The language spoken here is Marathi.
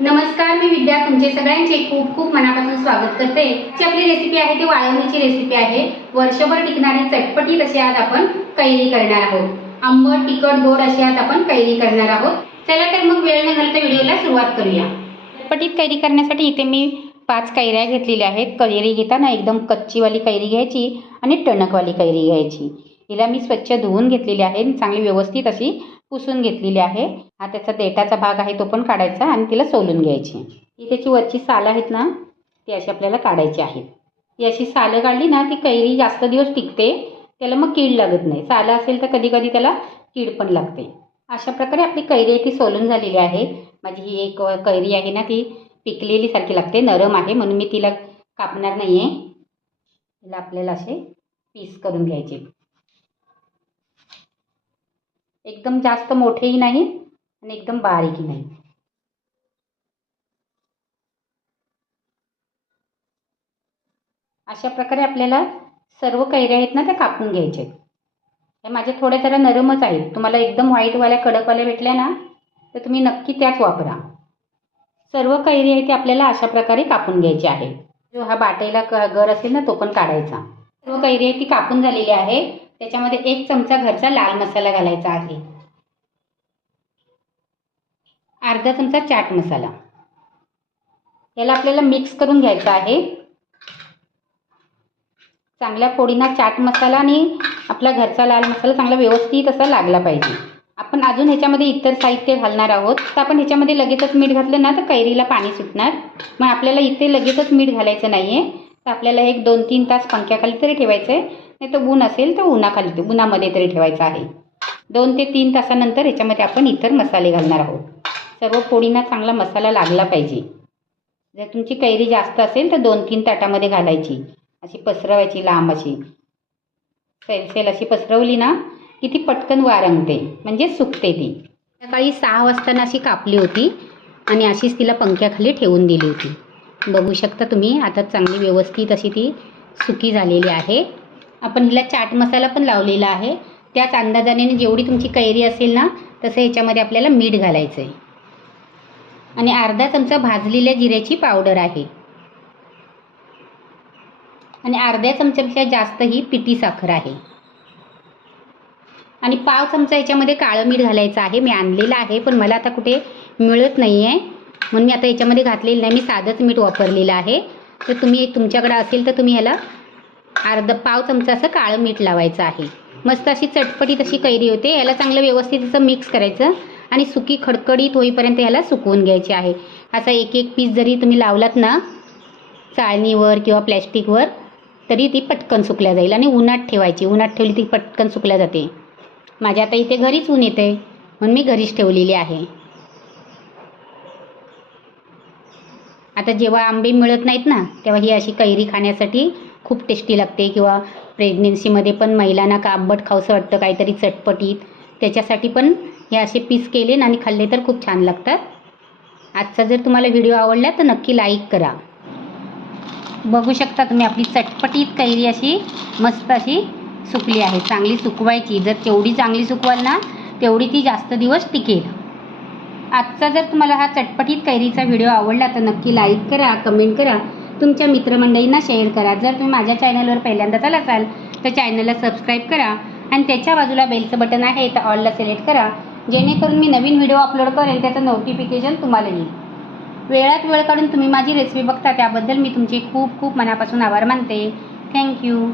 नमस्कार मी विद्या. तुमचे सगळ्यांचे खूप खूप मनापासून स्वागत करते. जी आपली रेसिपी आहे ती वाळवणीची रेसिपी आहे. वर्षभर टिकणारी चटपटीत अशी आज आपण कैरी करणार आहोत. आंबट तिखट गोड अशी आज आपण कैरी करणार आहोत. चला तर मग वेळ न घालता व्हिडिओला सुरुवात करूया. चटपटीत कैरी करण्यासाठी इथे मी पाच कैऱ्या घेतलेल्या आहेत. कैरी घेताना एकदम कच्चीवाली कैरी घ्यायची आणि टणकवाली कैरी घ्यायची. हिला मी स्वच्छ धुवून घेतलेली आहे चांगली व्यवस्थित अशी पुसून घेतलेली आहे. हा त्याचा देठाचा भाग आहे तो पण काढायचा आणि तिला सोलून घ्यायची. ही त्याची वरची सालं आहेत ना ती अशी आपल्याला काढायची आहेत. ती अशी सालं काढली ना ती कैरी जास्त दिवस टिकते त्याला मग कीड लागत नाही. सालं असेल तर कधी कधी त्याला कीड पण लागते. अशा प्रकारे आपली कैरी आहे ती सोलून झालेली आहे. माझी ही एक कैरी आहे ना ती पिकलेली सारखी लागते नरम आहे म्हणून मी तिला कापणार नाही आहे तिला आपल्याला असे पीस करून घ्यायचे. एकदम जास्त मोठेही नाही आणि एकदम बारीकही नाही अशा प्रकारे आपल्याला सर्व कैऱ्या आहेत ना त्या कापून घ्यायच्या आहेत. हे माझे थोड्या जरा नरमच आहेत. तुम्हाला एकदम व्हाईटवाल्या कडकवाल्या भेटल्या ना तर तुम्ही नक्की त्याच वापरा. सर्व कैरी आहे ती आपल्याला अशा प्रकारे कापून घ्यायची आहे जो हा बाटेला क गर असेल ना तो पण काढायचा. सर्व कैरी आहे ती कापून झालेली आहे त्याच्यामध्ये एक चमचा घरचा लाल मसाला घालायचा आहे. अर्धा चमचा चाट मसाला. याला आपल्याला मिक्स करून घ्यायचा आहे. चांगल्या पोळीना चाट मसाला आणि आपला घरचा लाल मसाला चांगला व्यवस्थित असा लागला पाहिजे. आपण अजून ह्याच्यामध्ये इतर साहित्य घालणार आहोत. तर आपण ह्याच्यामध्ये लगेचच मीठ घातलं ना तर कैरीला पाणी सुटणार. मग आपल्याला इथे लगेचच मीठ घालायचं नाही आहे तर आपल्याला एक दोन तीन तास पंख्याखाली तरी ठेवायचं आहे नाही तर ऊन असेल तर उन्हाखाली उन्हामध्ये तरी ठेवायचं आहे. दोन ते तीन तासानंतर याच्यामध्ये आपण इतर मसाले घालणार आहोत. सर्व पोळींना चांगला मसाला लागला पाहिजे. जर तुमची कैरी जास्त असेल तर दोन तीन ताटामध्ये घालायची. अशी पसरवायची लांब अशी. सेल अशी पसरवली ना की ती पटकन वारंगते. म्हणजे सुकते ती. सकाळी सहा वाजताना अशी कापली होती आणि अशीच तिला पंख्याखाली ठेवून दिली होती. बघू शकता तुम्ही. आता चांगली व्यवस्थित अशी ती सुकी झालेली आहे. आपण हिला चाट मसाला पण लावलेला आहे. त्याच अंदाजाने जेवढी तुमची कैरी असेल ना तसं याच्यामध्ये आपल्याला मीठ घालायचं आहे आणि अर्धा चमचा भाजलेल्या जिऱ्याची पावडर आहे. आणि अर्ध्या चमच्यापेक्षा जास्त ही पिठी साखर आहे. आणि पाव चमचा याच्यामध्ये काळं मीठ घालायचं आहे. मी आणलेलं आहे पण मला आता कुठे मिळत नाही आहे म्हणून मी आता याच्यामध्ये घातलेलं नाही. मी साधंच मीठ वापरलेलं आहे. तर तुम्ही तुमच्याकडं असेल तर तुम्ही ह्याला अर्धा पाव चमचा असं काळं मीठ लावायचं आहे. मस्त अशी चटपटीत अशी कैरी होते. याला चांगलं व्यवस्थित असं मिक्स करायचं आणि सुकी खडखडीत होईपर्यंत ह्याला सुकवून घ्यायची आहे. असा एक एक पीस जरी तुम्ही लावलात ना चाळणीवर किंवा प्लॅस्टिकवर तरी ती पटकन सुकल्या जाईल आणि उन्हात ठेवायची. उन्हात ठेवली ती पटकन सुकल्या जाते. माझ्या आता इथे घरीच ऊन येते म्हणून मी घरीच ठेवलेली आहे. आता जेव्हा आंबे मिळत नाहीत ना तेव्हा ही अशी कैरी खाण्यासाठी खूप टेस्टी लागते किंवा प्रेग्नेन्सीमध्ये पण महिलांना का आंबट खावंसं वाटतं काहीतरी चटपटीत. त्याच्यासाठी पण हे असे पीस केले आणि खाल्ले तर खूप छान लागतात. आजचा जर तुम्हाला व्हिडिओ आवडला तर नक्की लाईक करा. बघू शकता तुम्ही आपली चटपटीत कैरी अशी मस्त अशी सुकली आहे. चांगली सुकवायची. जर तेवढी चांगली सुकवाल ना तेवढी ती जास्त दिवस टिकेल. आजचा जर तुम्हाला हा चटपटीत कैरीचा व्हिडिओ आवडला तर नक्की लाईक करा कमेंट करा. तुमच्या मित्रमंडळींना शेअर करा. जर तुम्ही माझ्या चॅनलवर पहिल्यांदाच आला असाल तर चॅनलला सबस्क्राईब करा आणि त्याच्या बाजूला बेलचं बटन आहे तर ऑलला सिलेक्ट करा. जेणेकरून मी नवीन व्हिडिओ अपलोड करेल त्याचं नोटिफिकेशन तुम्हाला येईल. वेळात वेळ काढून तुम्ही माझी रेसिपी बघता त्याबद्दल मी तुमचे खूप खूप मनापासून आभार मानते. थँक्यू